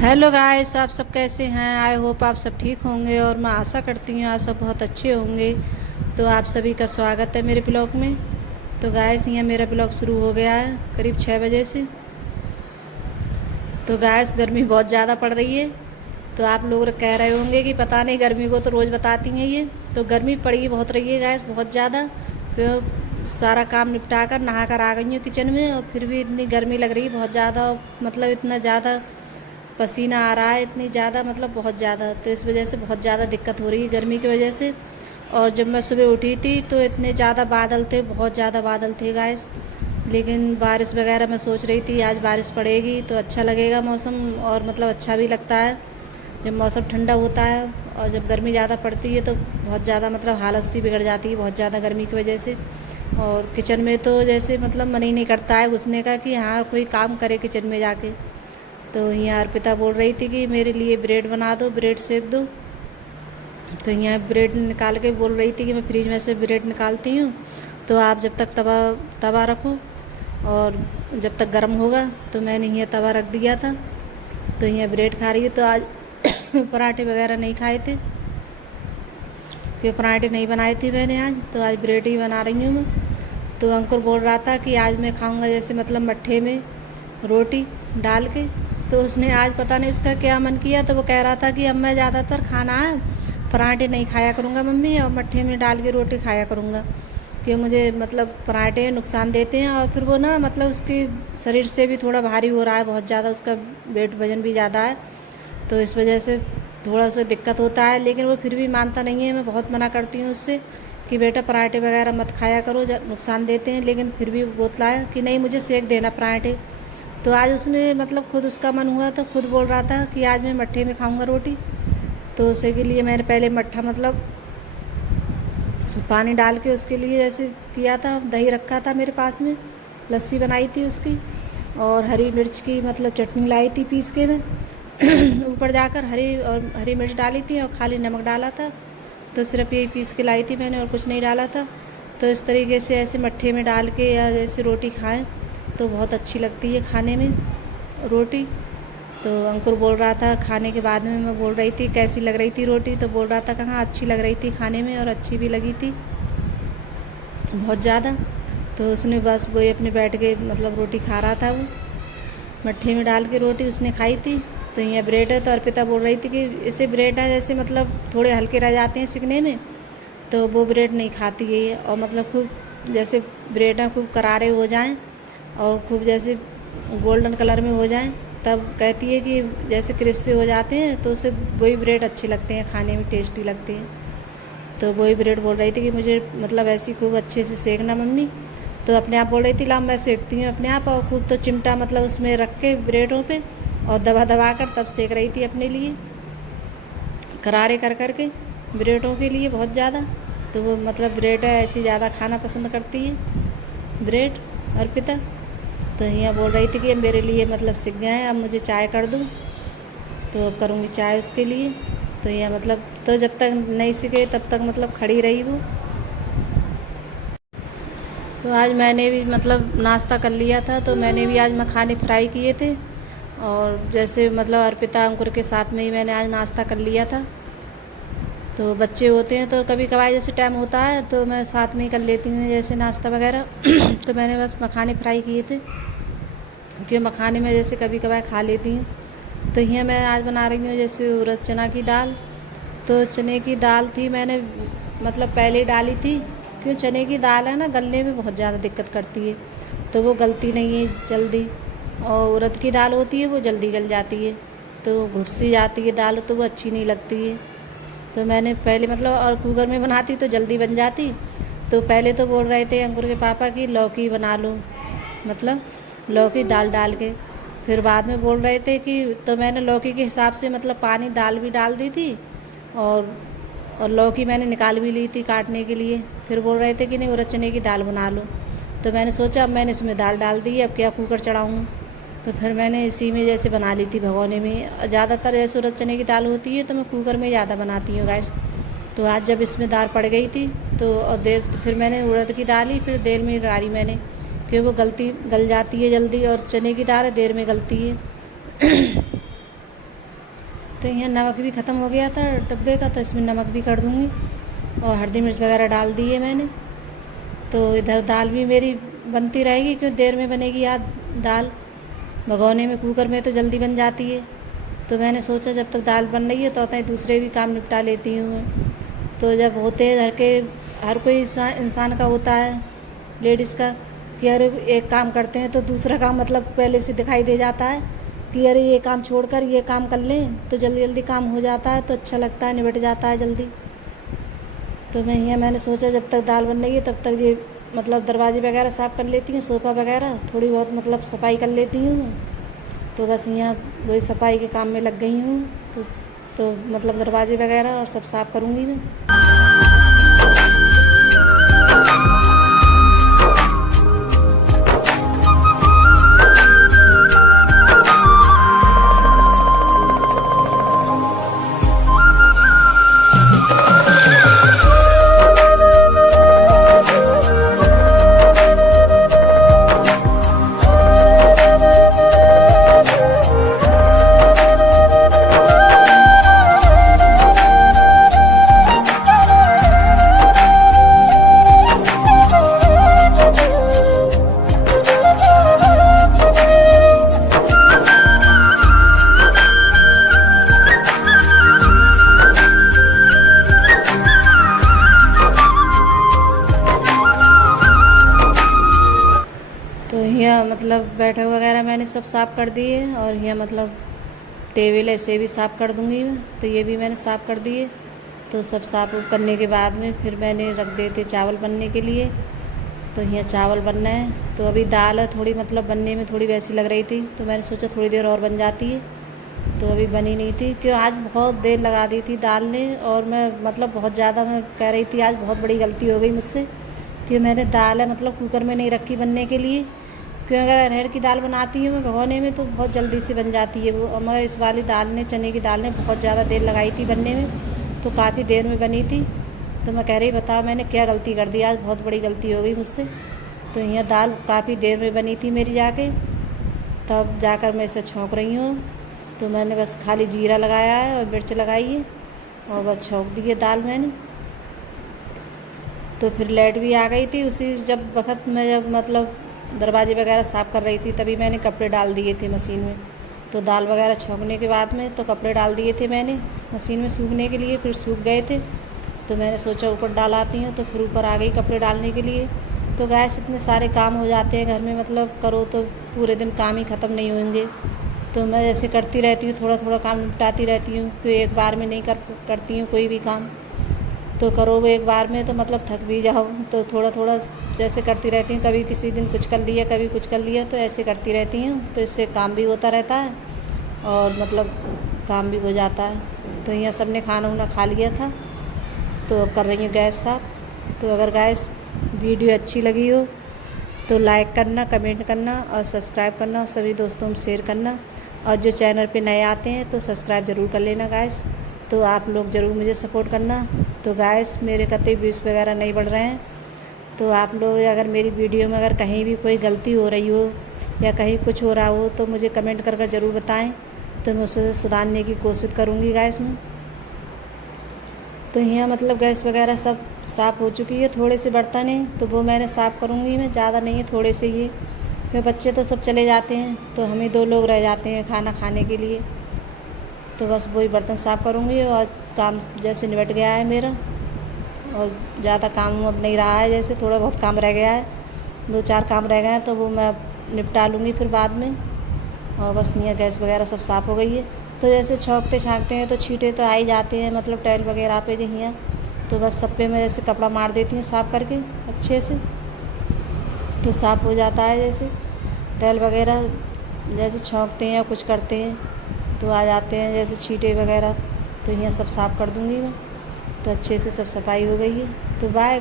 Hello guys, आप सब कैसे हैं। आई होप आप सब ठीक होंगे और मैं आशा करती हूँ आप सब बहुत अच्छे होंगे। तो आप सभी का स्वागत है मेरे ब्लॉग में। तो गाइस, यहाँ मेरा ब्लॉग शुरू हो गया है करीब 6 बजे से। तो गाइस, गर्मी बहुत ज़्यादा पड़ रही है। तो आप लोग कह रहे होंगे कि पता नहीं, गर्मी को तो रोज़ बताती हैं ये। तो गर्मी पड़ी बहुत रही है गाइस, बहुत ज़्यादा। क्यों सारा काम निपटा कर नहा कर आ गई हूँ किचन में, और फिर भी इतनी गर्मी लग रही है बहुत ज़्यादा। मतलब इतना ज़्यादा पसीना आ रहा है, इतनी ज़्यादा, मतलब बहुत ज़्यादा। तो इस वजह से बहुत ज़्यादा दिक्कत हो रही है गर्मी की वजह से। और जब मैं सुबह उठी थी तो इतने ज़्यादा बादल थे, बहुत ज़्यादा बादल थे गाइस। लेकिन बारिश वगैरह मैं सोच रही थी आज बारिश पड़ेगी तो अच्छा लगेगा मौसम, और मतलब अच्छा भी लगता है जब मौसम ठंडा होता है। और जब गर्मी ज़्यादा पड़ती है तो बहुत ज़्यादा मतलब हालत सी बिगड़ जाती है बहुत ज़्यादा गर्मी की वजह से। और किचन में तो जैसे मतलब मन ही नहीं करता है घुसने का कि हाँ कोई काम करे किचन में जाके। तो यहाँ अर्पिता बोल रही थी कि मेरे लिए ब्रेड बना दो, ब्रेड सेक दो। तो यहाँ ब्रेड निकाल के बोल रही थी कि मैं फ्रिज में से ब्रेड निकालती हूँ, तो आप जब तक तवा तवा रखो और जब तक गर्म होगा। तो मैंने यहाँ तवा रख दिया था। तो यहाँ ब्रेड खा रही है। तो आज पराठे वगैरह नहीं खाए थे, क्योंकि पराठे नहीं बनाए थे मैंने आज, तो आज ब्रेड ही बना रही हूँ मैं। तो अंकुर बोल रहा था कि आज मैं खाऊंगा जैसे मतलब मट्ठे में रोटी डाल के। तो उसने आज पता नहीं उसका क्या मन किया, तो वो कह रहा था कि अब मैं ज़्यादातर खाना है पराठे नहीं खाया करूँगा मम्मी, और मट्ठे में डाल के रोटी खाया करूँगा, कि मुझे मतलब पराठे नुकसान देते हैं। और फिर वो ना मतलब उसकी शरीर से भी थोड़ा भारी हो रहा है बहुत ज़्यादा, उसका वेट वजन भी ज़्यादा है। तो इस वजह से थोड़ा सा दिक्कत होता है, लेकिन वो फिर भी मानता नहीं है। मैं बहुत मना करती हूँ उससे कि बेटा पराठे वगैरह मत खाया करो, नुकसान देते हैं, लेकिन फिर भी वो बोलता है कि नहीं मुझे सेक देना पराठे। तो आज उसने मतलब खुद उसका मन हुआ तो खुद बोल रहा था कि आज मैं मट्ठे में खाऊंगा रोटी। तो उसी के लिए मैंने पहले मट्ठा मतलब पानी डाल के उसके लिए जैसे किया था, दही रखा था मेरे पास में, लस्सी बनाई थी उसकी, और हरी मिर्च की मतलब चटनी लाई थी पीस के मैं। ऊपर जाकर हरी मिर्च डाली थी और खाली नमक डाला था। तो सिर्फ यही पीस के लाई थी मैंने और कुछ नहीं डाला था। तो इस तरीके से ऐसे मट्ठे में डाल के या जैसे रोटी खाएं तो बहुत अच्छी लगती है खाने में रोटी। तो अंकुर बोल रहा था खाने के बाद में, मैं बोल रही थी कैसी लग रही थी रोटी, तो बोल रहा था कहाँ अच्छी लग रही थी खाने में, और अच्छी भी लगी थी बहुत ज़्यादा। तो उसने बस वही अपने बैठ के मतलब रोटी खा रहा था वो, मट्ठे में डाल के रोटी उसने खाई थी। तो यहाँ ब्रेड है, तो अर्पिता बोल रही थी कि इसे ब्रेड है जैसे मतलब थोड़े हल्के रह जाते हैं सिकने में, तो वो ब्रेड नहीं खाती है ये। और मतलब खूब जैसे ब्रेड खूब करारे हो जाएं और खूब जैसे गोल्डन कलर में हो जाएं, तब कहती है कि जैसे क्रिस्पी हो जाते हैं तो उसे वही ब्रेड अच्छे लगते हैं, खाने में टेस्टी लगते हैं। तो वही ब्रेड बोल रही थी कि मुझे मतलब ऐसी खूब अच्छे से सेकना मम्मी। तो अपने आप बोल रही थी ला मैं सेकती हूँ अपने आप, और खूब तो चिमटा मतलब उसमें रख के ब्रेडों पे और दबा दबा कर तब सेक रही थी अपने लिए, करारे कर कर के ब्रेडों के लिए बहुत ज़्यादा। तो वो मतलब ब्रेड ऐसी ज़्यादा खाना पसंद करती है ब्रेड अर्पिता। तो यहाँ बोल रही थी कि अब मेरे लिए मतलब सीख गए हैं, अब मुझे चाय कर दूँ। तो अब करूँगी चाय उसके लिए। तो यहाँ मतलब तो जब तक नहीं सीखे तब तक मतलब खड़ी रही वो। तो आज मैंने भी मतलब नाश्ता कर लिया था, तो मैंने भी आज मखाने फ्राई किए थे, और जैसे मतलब अर्पिता अंकुर के साथ में ही मैंने आज नाश्ता कर लिया था। तो बच्चे होते हैं तो कभी कभार जैसे टाइम होता है तो मैं साथ में ही कर लेती हूँ जैसे नाश्ता वगैरह। तो मैंने बस मखाने फ्राई किए थे, क्योंकि मखाने में जैसे कभी कभार खा लेती हूँ। तो यहाँ मैं आज बना रही हूँ जैसे उड़द चना की दाल। तो चने की दाल थी मैंने मतलब पहले डाली थी, क्यों चने की दाल है ना गलने में बहुत ज़्यादा दिक्कत करती है, तो वो गलती नहीं है जल्दी। और उड़द की दाल होती है वो जल्दी गल जाती है, तो घुट सी जाती है दाल, तो वो अच्छी नहीं लगती है। तो मैंने पहले मतलब और कुकर में बनाती तो जल्दी बन जाती। तो पहले तो बोल रहे थे अंकुर के पापा कि लौकी बना लो, मतलब लौकी दाल डाल के। फिर बाद में बोल रहे थे कि तो मैंने लौकी के हिसाब से मतलब पानी दाल भी डाल दी थी, और और लौकी मैंने निकाल भी ली थी काटने के लिए। फिर बोल रहे थे कि नहीं उड़द चने की दाल बना लो। तो मैंने सोचा अब मैंने इसमें दाल डाल दी, अब क्या कुकर चढ़ाऊँ। तो फिर मैंने इसी में जैसे बना ली थी भगोने में। ज़्यादातर जैसे उड़द चने की दाल होती है तो मैं कुकर में ज़्यादा बनाती हूँ गैस। तो आज जब इसमें दाल पड़ गई थी तो और देर फिर मैंने उड़द की दाल ही फिर देर में डाली मैंने, कि वो गल जाती है जल्दी, और चने की दाल देर में गलती है। तो यहाँ नमक भी ख़त्म हो गया था डब्बे का, तो इसमें नमक भी कर दूँगी और हल्दी मिर्च वगैरह डाल दी है मैंने। तो इधर दाल भी मेरी बनती रहेगी, क्यों देर में बनेगी यार दाल, भगोने में कुकर में तो जल्दी बन जाती है। तो मैंने सोचा जब तक दाल बन रही है तो उतना दूसरे भी काम निपटा लेती हूँ मैं। तो जब होते हैं हर कोई इंसान का होता है, लेडीज़ का, कि अरे एक काम करते हैं तो दूसरा काम मतलब पहले से दिखाई दे जाता है कि अरे ये काम छोड़कर ये काम कर लें, तो जल्दी जल्दी काम हो जाता है, तो अच्छा लगता है, निपट जाता है जल्दी। तो मैंने सोचा जब तक दाल बन रही है तब तक ये मतलब दरवाजे वगैरह साफ़ कर लेती हूँ, सोफ़ा वगैरह थोड़ी बहुत मतलब सफाई कर लेती हूँ मैं। तो बस यहाँ वही सफाई के काम में लग गई हूँ। तो मतलब दरवाजे वगैरह और सब साफ़ करूँगी मैं। तो यहाँ मतलब बैठक वगैरह मैंने सब साफ़ कर दिए, और यहाँ मतलब टेबल ऐसे भी साफ़ कर दूँगी मैं। तो ये भी मैंने साफ़ कर दिए। तो सब साफ़ करने के बाद में फिर मैंने रख दिए थे चावल बनने के लिए। तो यहाँ चावल बनना है। तो अभी दाल है थोड़ी मतलब बनने में थोड़ी वैसी लग रही थी, तो मैंने सोचा थोड़ी देर और बन जाती है। तो अभी बनी नहीं थी, क्यों आज बहुत देर लगा दी थी दाल ने, और मैं मतलब बहुत ज़्यादा मैं कह रही थी आज बहुत बड़ी गलती हो गई मुझसे, कि मैंने दाल है मतलब कुकर में नहीं रखी बनने के लिए। क्यों अगर अरहर की दाल बनाती हूँ मैं भगोने में तो बहुत जल्दी से बन जाती है वो, मगर इस वाली दाल ने, चने की दाल ने बहुत ज़्यादा देर लगाई थी बनने में, तो काफ़ी देर में बनी थी। तो मैं कह रही बताओ मैंने क्या गलती कर दी, आज बहुत बड़ी गलती हो गई मुझसे। तो यहाँ दाल काफ़ी देर में बनी थी मेरी जाके, तब जाकर मैं इसे छौंक रही हूँ। तो मैंने बस खाली जीरा लगाया है और मिर्च लगाई है और बस छौंक दी है दाल मैंने। तो फिर लाइट भी आ गई थी उसी जब वक्त मैं जब मतलब दरवाजे वगैरह साफ़ कर रही थी, तभी मैंने कपड़े डाल दिए थे मशीन में। तो दाल वगैरह छौंकने के बाद में तो कपड़े डाल दिए थे मैंने मशीन में सूखने के लिए, फिर सूख गए थे। तो मैंने सोचा ऊपर डाल आती हूँ, तो फिर ऊपर आ गई कपड़े डालने के लिए। तो गैस इतने सारे काम हो जाते हैं घर में, मतलब करो तो पूरे दिन काम ही ख़त्म नहीं होंगे। तो मैं ऐसे करती रहती हूँ, थोड़ा थोड़ा काम निपटाती रहती हूँ, कि एक बार में नहीं करती हूँ कोई भी काम। तो करो वो एक बार में तो मतलब थक भी जाओ, तो थोड़ा थोड़ा जैसे करती रहती हूँ। कभी किसी दिन कुछ कर लिया, कभी कुछ कर लिया, तो ऐसे करती रहती हूँ। तो इससे काम भी होता रहता है और मतलब काम भी हो जाता है। तो यहाँ सब ने खाना वाना खा लिया था, तो अब कर रही हूँ गैस साफ़। तो अगर गैस वीडियो अच्छी लगी हो तो लाइक करना, कमेंट करना और सब्सक्राइब करना, और सभी दोस्तों में शेयर करना। और जो चैनल पे नए आते हैं तो सब्सक्राइब ज़रूर कर लेना गाइस। तो आप लोग ज़रूर मुझे सपोर्ट करना। तो गाइस मेरे कतई व्यूज़ वगैरह नहीं बढ़ रहे हैं, तो आप लोग अगर मेरी वीडियो में अगर कहीं भी कोई गलती हो रही हो या कहीं कुछ हो रहा हो तो मुझे कमेंट कर ज़रूर बताएं, तो मैं उसे सुधारने की कोशिश करूँगी गाइस में। तो यहाँ मतलब गैस वगैरह सब साफ़ हो चुकी है, थोड़े से बर्तन हैं तो वो मैंने साफ़ करूँगी मैं, ज़्यादा नहीं है, थोड़े से ही। क्योंकि बच्चे तो सब चले जाते हैं, तो हमें 2 लोग रह जाते हैं खाना खाने के लिए। तो बस वही बर्तन साफ़ करूँगी और काम जैसे निपट गया है मेरा, और ज़्यादा काम अब नहीं रहा है, जैसे थोड़ा बहुत काम रह गया है, 2-4 काम रह गए हैं, तो वो मैं निपटा लूँगी फिर बाद में। और बस यहाँ गैस वगैरह सब साफ़ हो गई है। तो जैसे छौंकते छाँकते हैं तो छींटे तो आ ही जाते हैं, मतलब टाइल वगैरह पे जहाँ, तो बस सब पे मैं जैसे कपड़ा मार देती हूँ साफ़ करके अच्छे से, तो साफ़ हो जाता है। जैसे टाइल वगैरह जैसे छौंकते हैं या कुछ करते हैं तो आ जाते हैं जैसे छींटे वगैरह, तो यहाँ सब साफ़ कर दूँगी मैं। तो अच्छे से सब सफाई हो गई है। तो बाय।